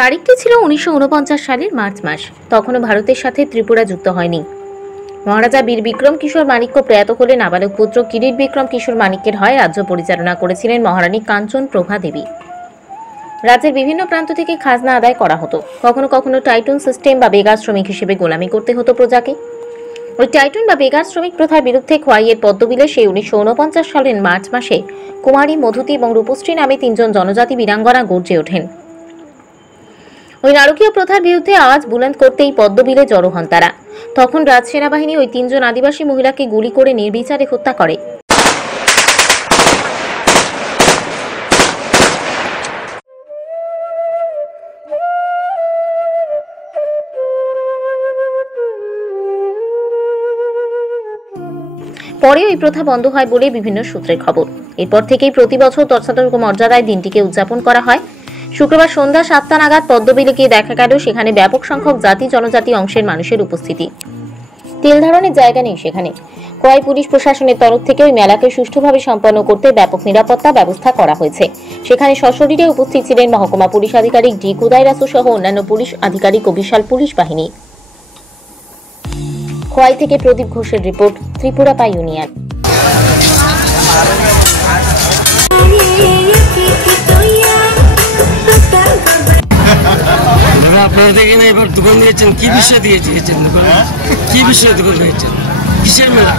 তারিখটি ছিল 1949 সালের মার্চ মাস। তখনও ভারতের সাথে ত্রিপুরা যুক্ত হয়নি। মহারাজা বীর বিক্রম কিশোর মাণিক্য প্রয়াত হলে নাবালক পুত্র কিরিট বিক্রম কিশোর মাণিক্যের হয় রাজ্য পরিচালনা করেছিলেন মহারানী কাঞ্চন প্রভা দেবী। রাজ্যের বিভিন্ন প্রান্ত থেকে খাজনা আদায় করা হতো। কখনো কখনো টাইটন সিস্টেম বা বেগার শ্রমিক হিসেবে গোলামি করতে হতো প্রজাকে। ওই টাইটন বা বেগার শ্রমিক প্রথার বিরুদ্ধে খোয়াইয়ের পদ্মবিলে সেই 1949 সালের মার্চ মাসে কুমারী, মধুতি এবং রূপশ্রী নামে 3 জন জনজাতি বীরাঙ্গনা গর্জে ওঠেন। ওই নারকীয় প্রথার বিরুদ্ধে আওয়াজ বুলন্দ করতেই পদ্মবিলে জড়ো হন তারা। তখন রাজ সেনাবাহিনী ওই 3 জন আদিবাসী মহিলাকে গুলি করে নির্বিচারে হত্যা করে। পরে ওই প্রথা বন্ধ হয় বলে বিভিন্ন সূত্রের খবর। এরপর থেকেই প্রতি বছর যথাযোগ্য মর্যাদায় দিনটিকে উদযাপন করা হয়। শুক্রবার সন্ধ্যা 7টা নাগাদ পদ্মবিলে গিয়ে দেখা গেল সেখানে ব্যাপক সংখ্যক জাতি জনজাতি অংশের মানুষের উপস্থিতি। তেল ধারণের জায়গা নেই সেখানে। খোয়াই পুলিশ প্রশাসনের তরফ থেকে ওই মেলাকে সুষ্ঠুভাবে সম্পন্ন করতে ব্যাপক নিরাপত্তা ব্যবস্থা করা হয়েছে। সেখানে সশরীরে উপস্থিত ছিলেন মহকুমা পুলিশ আধিকারিক ডি কুদাইরাসু সহ অন্যান্য পুলিশ আধিকারিক ও বিশাল পুলিশ বাহিনী। খোয়াই থেকে প্রদীপ ঘোষের রিপোর্ট, ত্রিপুরা পাই ইউনিয়ন। আপনারা দেখেন এবার দোকান দিয়েছেন, কি বিষয় দিয়ে দিয়েছেন দোকান? কি বিষয়ে দোকান দিয়েছেন? কিসের মেলা?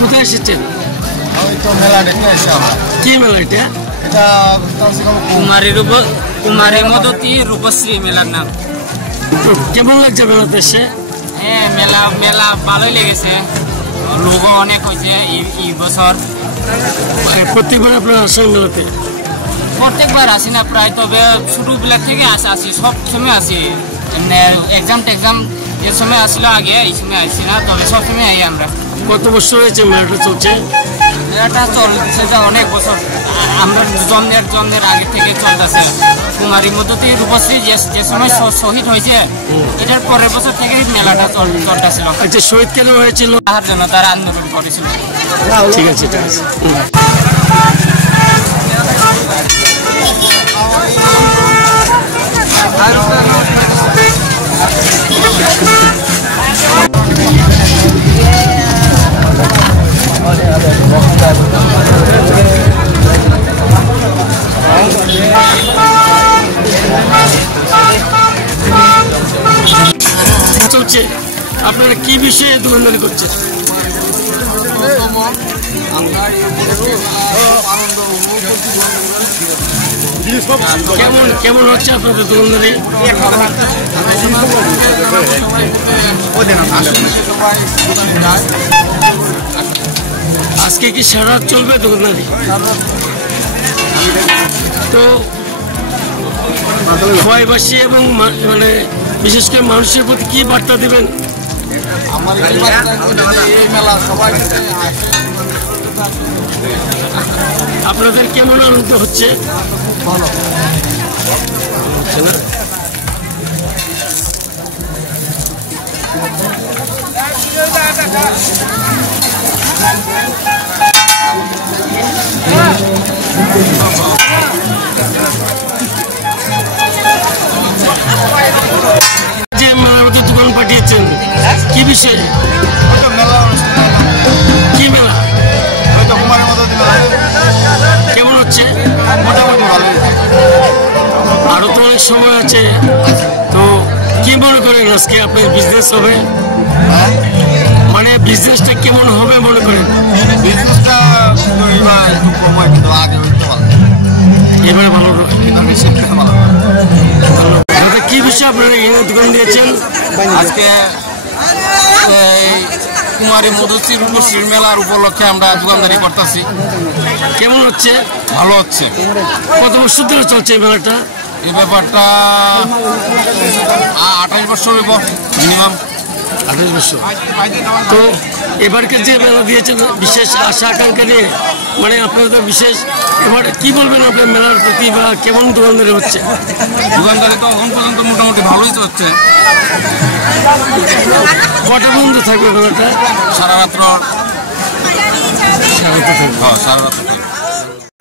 কোথায় এসেছেন? কি মেলা এটা? কুমারী মধুতি রূপশ্রী মেলার নাম। কেমন লাগছে মেলাতে এসে? হ্যাঁ, মেলা ভালোই লেগেছে। লোকও অনেক হয়েছে এই বছর। প্রত্যেকবার আপনারা আসেন মেলাতে? প্রত্যেকবার আসি না প্রায়, তবে ছোটবেলা থেকে আসি, সব সময় আসি। এক্সাম এর সময় আসলো আগে, এই সময় আসি না, তবে সব সময় আই আমরা। কত বছর হয়েছে মেলাটা চলছে? মেলাটা চলছে অনেক বছর, আমরা জন্মের আগে থেকে চলতেছে। কুমারী মধুতি রূপশ্রী যে সময় শহীদ হয়েছে, এটার পরের বছর থেকে মেলাটা চলতেছিল। আচ্ছা, শহীদ কেন হয়েছিল? তার জন্য তারা আন্দোলন করেছিল। ঠিক আছে, ঠিক আছে। চলছে, আপনারা কি বিষয়ে দোকানদারি করছেন? কেমন হচ্ছে আপনাদের দোকানদারি? আজকে কি সারা চলবে দোকানদারি? তো খোয়াইবাসী এবং মানে বিশেষ করে মানুষের প্রতি কি বার্তা দেবেন? আপনাদের কেমন আনন্দ হচ্ছে? যে মেলার মধ্যে দোকান পাঠিয়েছেন, কি বিষয়ে? কি মেলা? কেমন হচ্ছে? আরো তো অনেক সময় আছে, তো কি মনে করেন আজকে আপনার বিজনেস হবে? মানে বিজনেসটা কেমন হবে মনে করেন? এবারে ভালো, কি বিষয়ে আপনারা এখানে দোকান দিয়েছেন? আজকে কুমারী মধুশ্রী রূপশ্রীর মেলার উপলক্ষে আমরা দোকানদারি করতেছি। কেমন হচ্ছে? ভালো হচ্ছে। কত বছর ধরে চলছে এই মেলাটা? এই ব্যাপারটা 28 বছর মিনিমাম। 28 বছর। তো এবারকে যে মেলা দিয়েছেন বিশেষ আশা আকাঙ্ক্ষা নিয়ে, মানে আপনাদের বিশেষ এবার কি বলবেন আপনার মেলার প্রতি, বা কেমন দোকানদারি হচ্ছে? দোকানদারি তো এখন পর্যন্ত মোটামুটি ভালোই চলছে। কটা পর্যন্ত থাকবে মেলাটা? সারা রাত্র স্বাগত থাকবে। হ্যাঁ সারা রাত থাকবে।